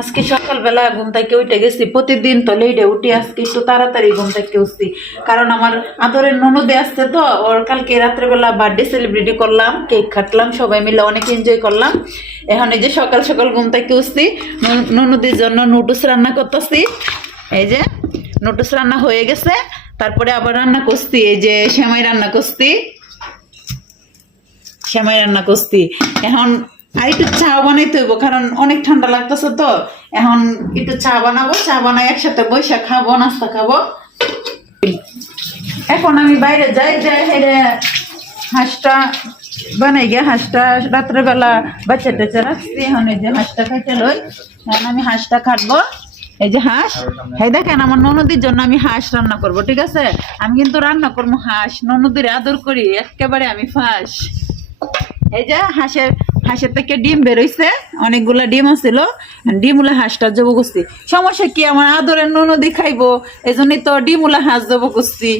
আজকে সকালবেলা ঘুম থেকে উঠে গেছি, প্রতিদিন তো লেটে উঠি, আজকে একটু তাড়াতাড়ি ঘুম থেকে উঠছি, কারণ আমার আদরের ননদে আসছে তো। ওর কালকে রাত্রেবেলা বার্থডে সেলিব্রেট করলাম, কেক কাটলাম, সবাই মিলে অনেক এনজয় করলাম। এখন এই যে সকাল সকাল ঘুম থেকে উঠছি, ননদের জন্য নুডলস রান্না করতেছি। এই যে নুডলস রান্না হয়ে গেছে, তারপরে আবার রান্না করছি, এই যে সেমাই রান্না করছি, সেমাই রান্না করছি। এখন আর একটু চা বানাইতে হইব, কারণ অনেক ঠান্ডা লাগতেছে তো। এখন একটু চা বানাবো, চা বানাই একসাথে বৈশা খাবো, নাস্তা খাবো। এখন আমি বাইরে যাই, যাই হেরে হাঁসটা বানাই গে। হাঁসটা রাত্রেবেলা বাচ্চা টাচ্চা রাখছি, এখন এই যে হাঁসটা খাইতে লই। এখন আমি হাঁসটা কাটবো। এই যে হাঁস, এই দেখেন আমার ননদির জন্য আমি হাঁস রান্না করব, ঠিক আছে? আমি কিন্তু রান্না করবো হাঁস, ননদির আদর করি একেবারে আমি ফাঁস। এই যে হাঁসের থেকে ডিম বেরোইছে, অনেকগুলা ডিম আছিল, ডিমুলা হাঁসটা জব করছি। সমস্যা কি, আমার আদরের ননদি খাইবো, এই জন্যই তো ডিমুলা হাঁস জব করছি।